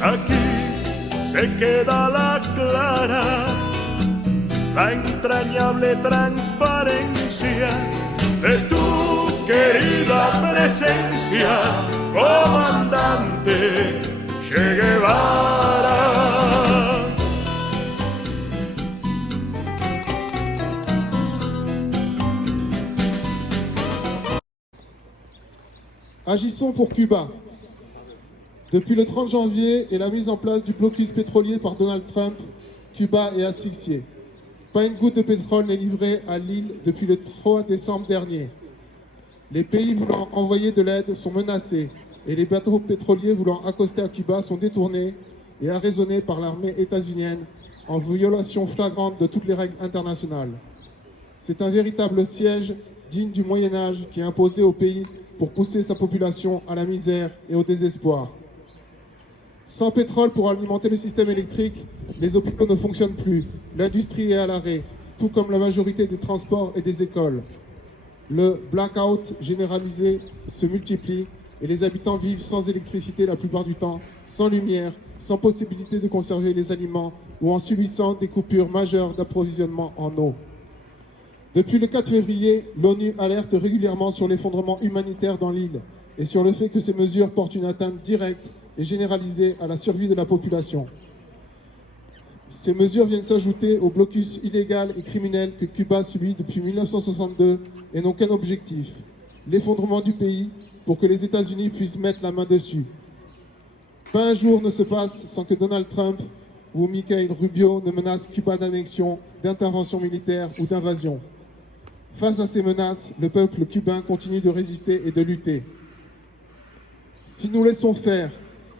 Aquí se queda la clara, la entrañable transparencia de tu querida presencia, comandante Che Guevara. Agissons pour Cuba. Depuis le 30 janvier et la mise en place du blocus pétrolier par Donald Trump, Cuba est asphyxié. Pas une goutte de pétrole n'est livrée à l'île depuis le 3 décembre dernier. Les pays voulant envoyer de l'aide sont menacés et les bateaux pétroliers voulant accoster à Cuba sont détournés et arraisonnés par l'armée états-unienne en violation flagrante de toutes les règles internationales. C'est un véritable siège digne du Moyen-Âge qui est imposé au pays pour pousser sa population à la misère et au désespoir. Sans pétrole pour alimenter le système électrique, les hôpitaux ne fonctionnent plus, l'industrie est à l'arrêt, tout comme la majorité des transports et des écoles. Le blackout généralisé se multiplie et les habitants vivent sans électricité la plupart du temps, sans lumière, sans possibilité de conserver les aliments ou en subissant des coupures majeures d'approvisionnement en eau. Depuis le 4 février, l'ONU alerte régulièrement sur l'effondrement humanitaire dans l'île et sur le fait que ces mesures portent une atteinte directe et généralisée à la survie de la population. Ces mesures viennent s'ajouter au blocus illégal et criminel que Cuba subit depuis 1962 et n'ont qu'un objectif, l'effondrement du pays pour que les États-Unis puissent mettre la main dessus. Pas un jour ne se passe sans que Donald Trump ou Michael Rubio ne menacent Cuba d'annexion, d'intervention militaire ou d'invasion. Face à ces menaces, le peuple cubain continue de résister et de lutter. Si nous laissons faire,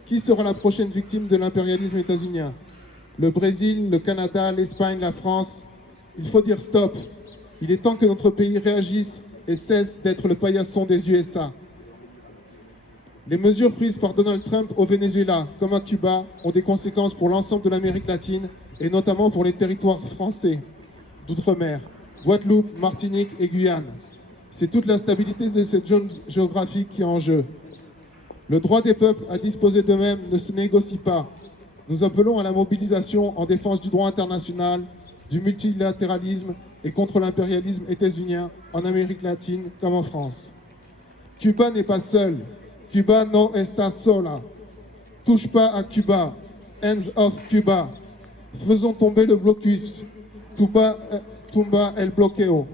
qui sera la prochaine victime de l'impérialisme états-unien? Le Brésil, le Canada, l'Espagne, la France? Il faut dire stop. Il est temps que notre pays réagisse et cesse d'être le paillasson des USA. Les mesures prises par Donald Trump au Venezuela, comme à Cuba, ont des conséquences pour l'ensemble de l'Amérique latine et notamment pour les territoires français d'outre-mer, Guadeloupe, Martinique et Guyane. C'est toute la stabilité de cette zone géographique qui est en jeu. Le droit des peuples à disposer d'eux-mêmes ne se négocie pas. Nous appelons à la mobilisation en défense du droit international, du multilatéralisme et contre l'impérialisme états-unien en Amérique latine comme en France. Cuba n'est pas seul. Cuba no está sola. Touche pas à Cuba. Hands off Cuba. Faisons tomber le blocus. Tumba el bloqueo.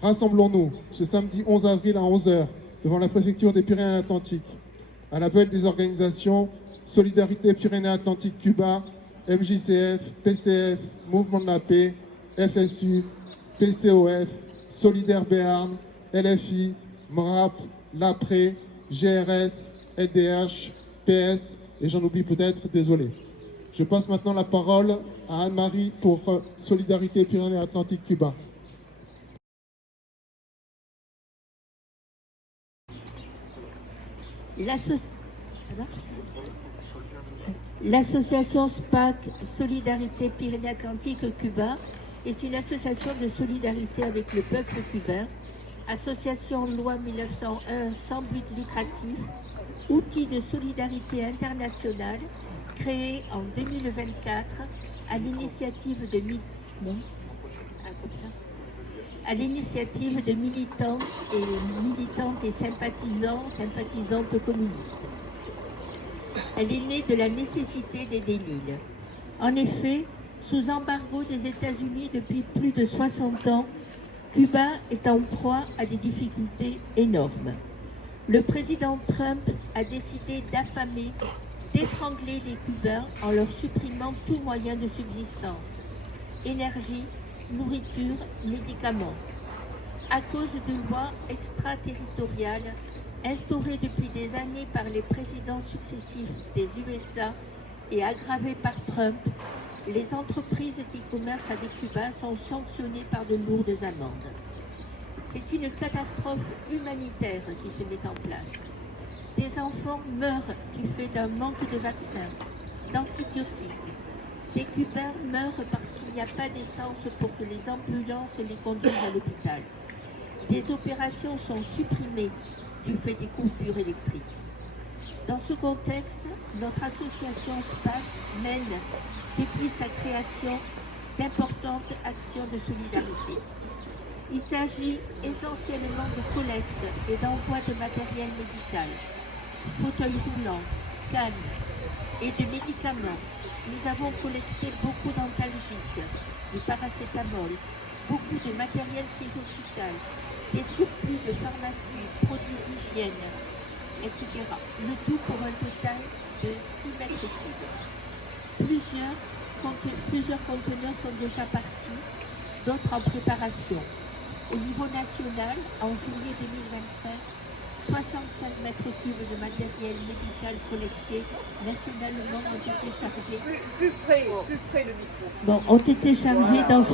Rassemblons-nous ce samedi 11 avril à 11 h devant la préfecture des Pyrénées-Atlantiques à l'appel des organisations Solidarité Pyrénées-Atlantiques Cuba, MJCF, PCF, Mouvement de la Paix, FSU, PCOF, Solidaire Béarn, LFI, MRAP, LAPRE, GRS, LDH, PS et j'en oublie peut-être, désolé. Je passe maintenant la parole à Anne-Marie pour Solidarité Pyrénées-Atlantiques Cuba. L'association SPAC Solidarité Pyrénées-Atlantiques Cuba est une association de solidarité avec le peuple cubain, association loi 1901 sans but lucratif, outil de solidarité internationale créé en 2024 à l'initiative de militants et militantes et sympathisantes communistes. Elle est née de la nécessité d'aider l'île. En effet, sous embargo des États-Unis depuis plus de 60 ans, Cuba est en proie à des difficultés énormes. Le président Trump a décidé d'affamer, d'étrangler les Cubains en leur supprimant tout moyen de subsistance, énergie, nourriture, médicaments. À cause de lois extraterritoriales instaurées depuis des années par les présidents successifs des USA et aggravées par Trump, les entreprises qui commercent avec Cuba sont sanctionnées par de lourdes amendes. C'est une catastrophe humanitaire qui se met en place. Des enfants meurent du fait d'un manque de vaccins, d'antibiotiques. Des Cubains meurent parce qu'il n'y a pas d'essence pour que les ambulances les conduisent à l'hôpital. Des opérations sont supprimées du fait des coupures électriques. Dans ce contexte, notre association SPAC mène depuis sa création d'importantes actions de solidarité. Il s'agit essentiellement de collecte et d'envoi de matériel médical, fauteuils roulants, cannes et de médicaments. Nous avons collecté beaucoup d'antalgiques, du paracétamol, beaucoup de matériel chirurgical, des surplus de pharmacie, produits d'hygiène, etc. Le tout pour un total de 6 mètres cubes. Plusieurs conteneurs sont déjà partis, d'autres en préparation. Au niveau national, en juillet 2025, 65 mètres cubes de matériel médical collecté nationalement ont été chargés. Plus près le micro. Bon, ont été chargés dans...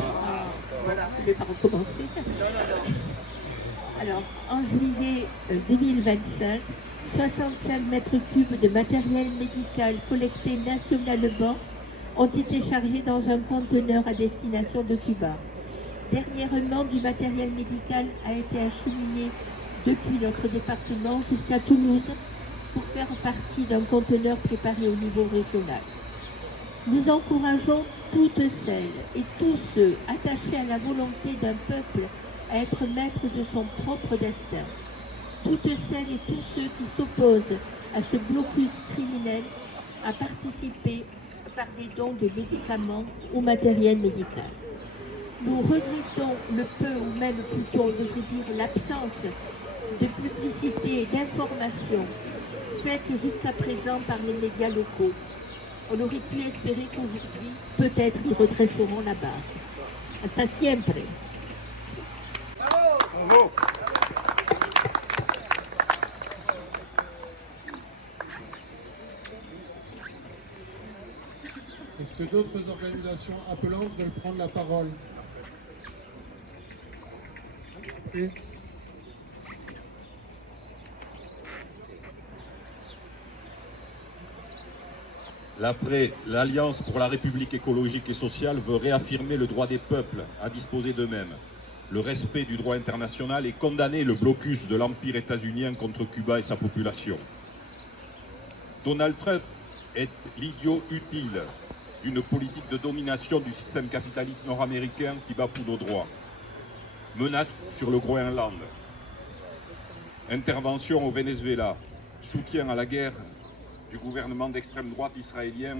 Voilà, je ne vais pas recommencer. Alors, en juillet 2025, 65 mètres cubes de matériel médical collecté nationalement ont été chargés dans un conteneur à destination de Cuba. Dernièrement, du matériel médical a été acheminé depuis notre département jusqu'à Toulouse pour faire partie d'un conteneur préparé au niveau régional. Nous encourageons toutes celles et tous ceux attachés à la volonté d'un peuple à être maître de son propre destin. Toutes celles et tous ceux qui s'opposent à ce blocus criminel à participer par des dons de médicaments ou matériel médical. Nous regrettons le peu ou même plutôt, devrais dire, l'absence de publicité et d'information faites jusqu'à présent par les médias locaux. On aurait pu espérer qu'aujourd'hui, peut-être, ils redresseront la barre. Hasta siempre. Bravo. Est-ce que d'autres organisations appelantes veulent prendre la parole? Oui. L'Alliance pour la République écologique et sociale veut réaffirmer le droit des peuples à disposer d'eux-mêmes, le respect du droit international et condamner le blocus de l'Empire états-unien contre Cuba et sa population. Donald Trump est l'idiot utile d'une politique de domination du système capitaliste nord-américain qui bafoue nos droits. Menace sur le Groenland, intervention au Venezuela, soutien à la guerre du gouvernement d'extrême droite israélien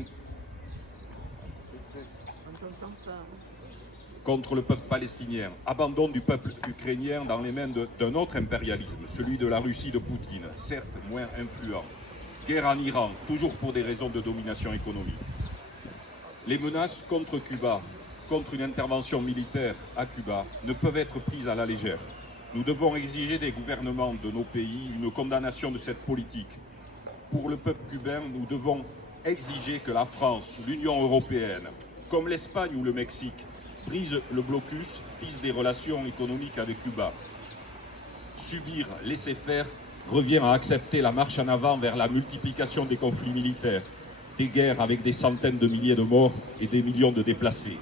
contre le peuple palestinien, abandon du peuple ukrainien dans les mains d'un autre impérialisme, celui de la Russie de Poutine, certes moins influent, guerre en Iran, toujours pour des raisons de domination économique. Les menaces contre Cuba, contre une intervention militaire à Cuba, ne peuvent être prises à la légère. Nous devons exiger des gouvernements de nos pays une condamnation de cette politique. Pour le peuple cubain, nous devons exiger que la France, l'Union européenne, comme l'Espagne ou le Mexique, brise le blocus, tisse des relations économiques avec Cuba. Subir, laisser faire, revient à accepter la marche en avant vers la multiplication des conflits militaires, des guerres avec des centaines de milliers de morts et des millions de déplacés.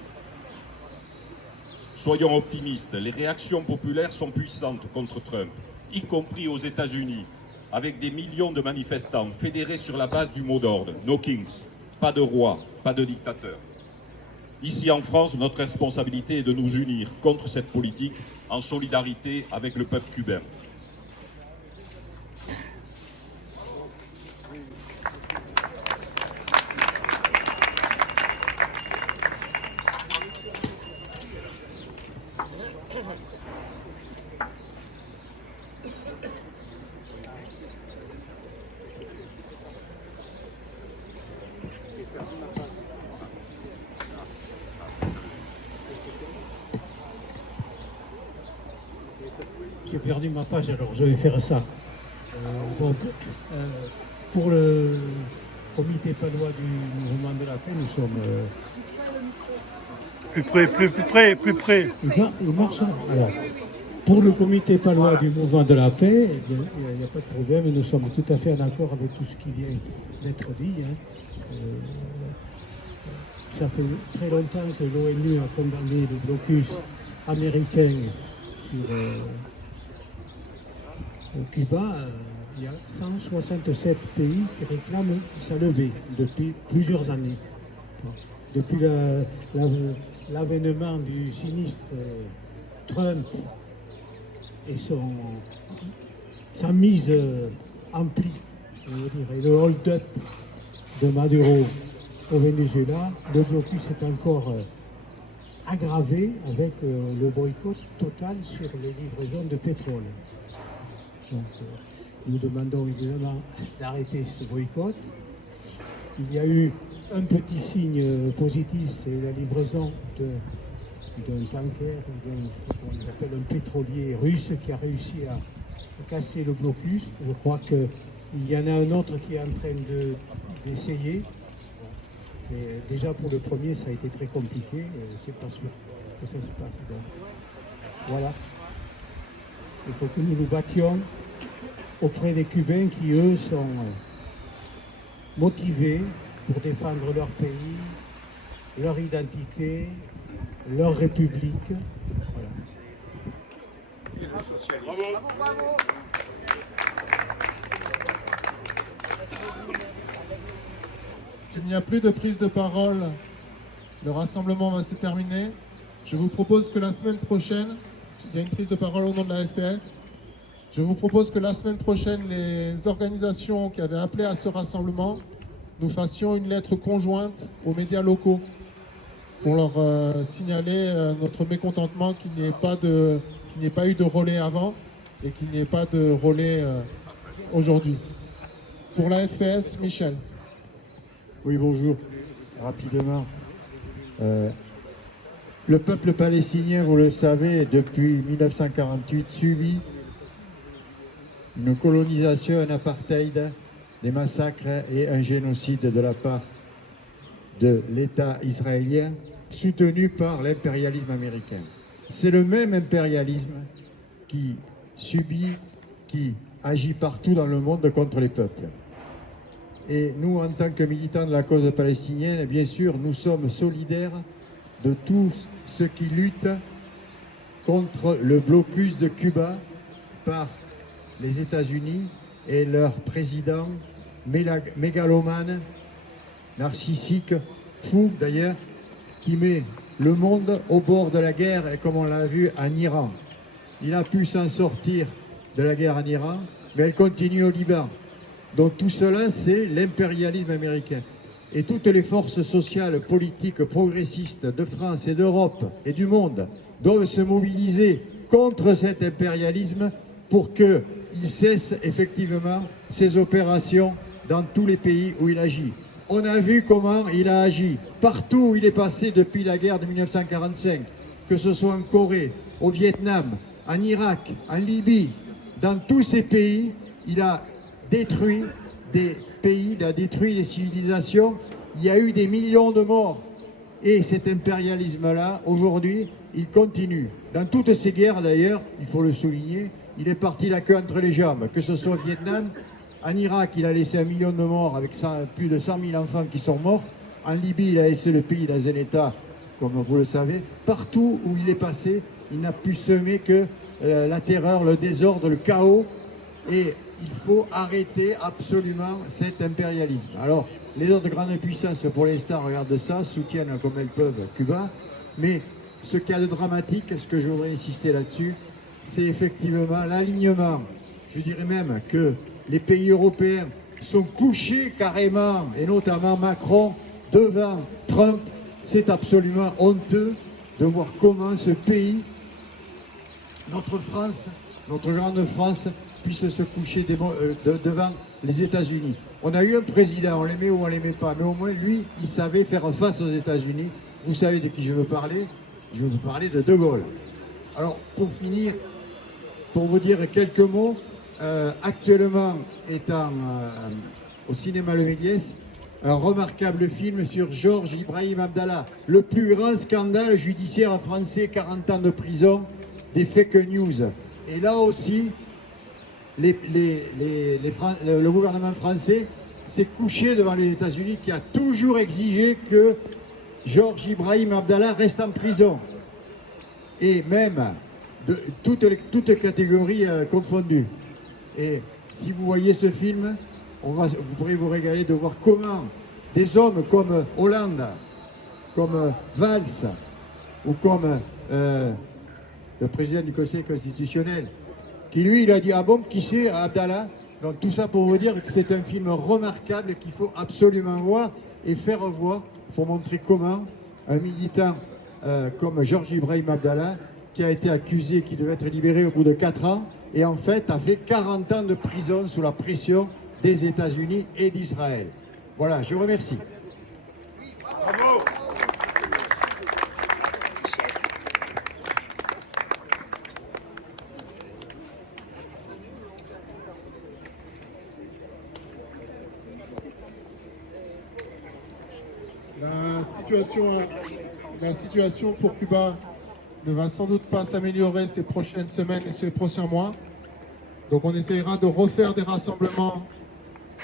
Soyons optimistes, les réactions populaires sont puissantes contre Trump, y compris aux États-Unis, avec des millions de manifestants fédérés sur la base du mot d'ordre « No Kings », pas de roi, pas de dictateur. Ici en France, notre responsabilité est de nous unir contre cette politique en solidarité avec le peuple cubain. J'ai perdu ma page, alors je vais faire ça. Pour le comité palois du mouvement de la paix, nous sommes... Plus près. Il marche, hein. Alors, pour le comité palois du mouvement de la paix, il n'y a pas de problème, nous sommes tout à fait en accord avec tout ce qui vient d'être dit. Hein. Ça fait très longtemps que l'ONU a condamné le blocus américain sur Cuba. il y a 167 pays qui réclament sa levée depuis plusieurs années. Depuis l'avènement du sinistre Trump et sa mise en pli, je veux dire, et le hold-up de Maduro au Venezuela, le blocus est encore aggravé avec le boycott total sur les livraisons de pétrole. Donc, nous demandons évidemment d'arrêter ce boycott. Il y a eu un petit signe positif, c'est la livraison d'un tanker, on appelle un pétrolier russe qui a réussi à casser le blocus. Je crois qu'il y en a un autre qui est en train d'essayer. Mais déjà pour le premier, ça a été très compliqué. C'est pas sûr que ça se passe. Donc, voilà. Il faut que nous nous battions auprès des Cubains qui, eux, sont motivés pour défendre leur pays, leur identité, leur république. Voilà. S'il n'y a plus de prise de parole, le rassemblement va se terminer. Je vous propose que la semaine prochaine, il y a une prise de parole au nom de la FPS. Je vous propose que la semaine prochaine, les organisations qui avaient appelé à ce rassemblement, nous fassions une lettre conjointe aux médias locaux pour leur signaler notre mécontentement qu'il n'y ait pas eu de relais avant et qu'il n'y ait pas de relais aujourd'hui. Pour la FPS, Michel. Oui, bonjour. Rapidement. Le peuple palestinien, vous le savez, depuis 1948 subit une colonisation, un apartheid, des massacres et un génocide de la part de l'État israélien soutenu par l'impérialisme américain. C'est le même impérialisme qui agit partout dans le monde contre les peuples. Et nous, en tant que militants de la cause palestinienne, bien sûr, nous sommes solidaires de tous ceux qui luttent contre le blocus de Cuba par les États-Unis et leur président mégalomane, narcissique, fou d'ailleurs, qui met le monde au bord de la guerre, et comme on l'a vu en Iran. Il a pu s'en sortir de la guerre en Iran, mais elle continue au Liban. Donc tout cela, c'est l'impérialisme américain. Et toutes les forces sociales, politiques, progressistes de France et d'Europe et du monde doivent se mobiliser contre cet impérialisme pour qu'il cesse effectivement ses opérations dans tous les pays où il agit. On a vu comment il a agi partout où il est passé depuis la guerre de 1945, que ce soit en Corée, au Vietnam, en Irak, en Libye, dans tous ces pays, il a détruit des pays, il a détruit des civilisations, il y a eu des millions de morts. Et cet impérialisme-là, aujourd'hui, il continue. Dans toutes ces guerres, d'ailleurs, il faut le souligner, il est parti la queue entre les jambes, que ce soit au Vietnam, en Irak, il a laissé 1 million de morts avec plus de 100 000 enfants qui sont morts. En Libye, il a laissé le pays dans un état, comme vous le savez. Partout où il est passé, il n'a pu semer que la terreur, le désordre, le chaos. Et il faut arrêter absolument cet impérialisme. Alors, les autres grandes puissances, pour l'instant, regardent ça, soutiennent comme elles peuvent Cuba. Mais ce qu'il y a de dramatique, ce que je voudrais insister là-dessus, c'est effectivement l'alignement. Je dirais même que les pays européens sont couchés carrément, et notamment Macron, devant Trump. C'est absolument honteux de voir comment ce pays, notre France, notre grande France, puisse se coucher devant les États-Unis. On a eu un président, on l'aimait ou on l'aimait pas, mais au moins lui, il savait faire face aux États-Unis. Vous savez de qui je veux parler? Je veux parler de De Gaulle. Alors, pour finir, pour vous dire quelques mots, actuellement étant au cinéma Le Méliès, un remarquable film sur Georges Ibrahim Abdallah, le plus grand scandale judiciaire français, 40 ans de prison, des fake news. Et là aussi, le gouvernement français s'est couché devant les États-Unis qui a toujours exigé que Georges Ibrahim Abdallah reste en prison. Et même de toutes catégories confondues. Et si vous voyez ce film, vous pourrez vous régaler de voir comment des hommes comme Hollande, comme Valls ou comme le président du Conseil constitutionnel, qui lui, il a dit, ah bon, qui c'est Abdallah? Donc tout ça pour vous dire que c'est un film remarquable qu'il faut absolument voir et faire voir pour montrer comment un militant comme Georges Ibrahim Abdallah, qui a été accusé, qui devait être libéré au bout de 4 ans, et en fait a fait 40 ans de prison sous la pression des États-Unis et d'Israël. Voilà, je vous remercie. Bravo. La situation pour Cuba ne va sans doute pas s'améliorer ces prochaines semaines et ces prochains mois. Donc on essayera de refaire des rassemblements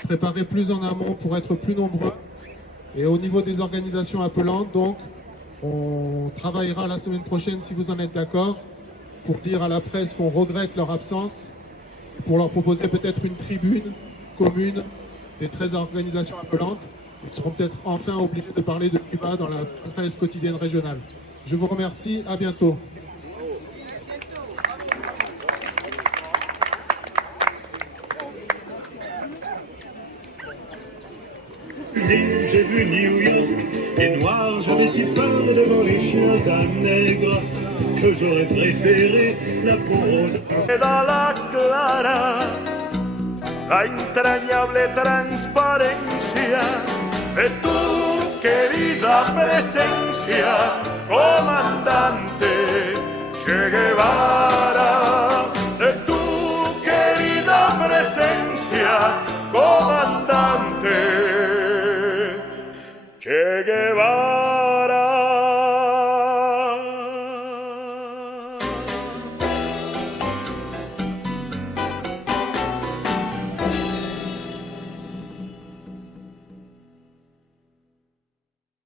préparés plus en amont pour être plus nombreux. Et au niveau des organisations appelantes, donc, on travaillera la semaine prochaine, si vous en êtes d'accord, pour dire à la presse qu'on regrette leur absence, pour leur proposer peut-être une tribune commune des 13 organisations appelantes. Ils seront peut-être enfin obligés de parler de Cuba dans la presse quotidienne régionale. Je vous remercie, à bientôt. J'ai vu New York et noir, j'avais si peur devant les chiens à nègre que j'aurais préféré la peau rose. Queda la clara, la entrañable transparencia de tu querida presencia, comandante Che Guevara, de tu querida presencia, comandante Che Guevara.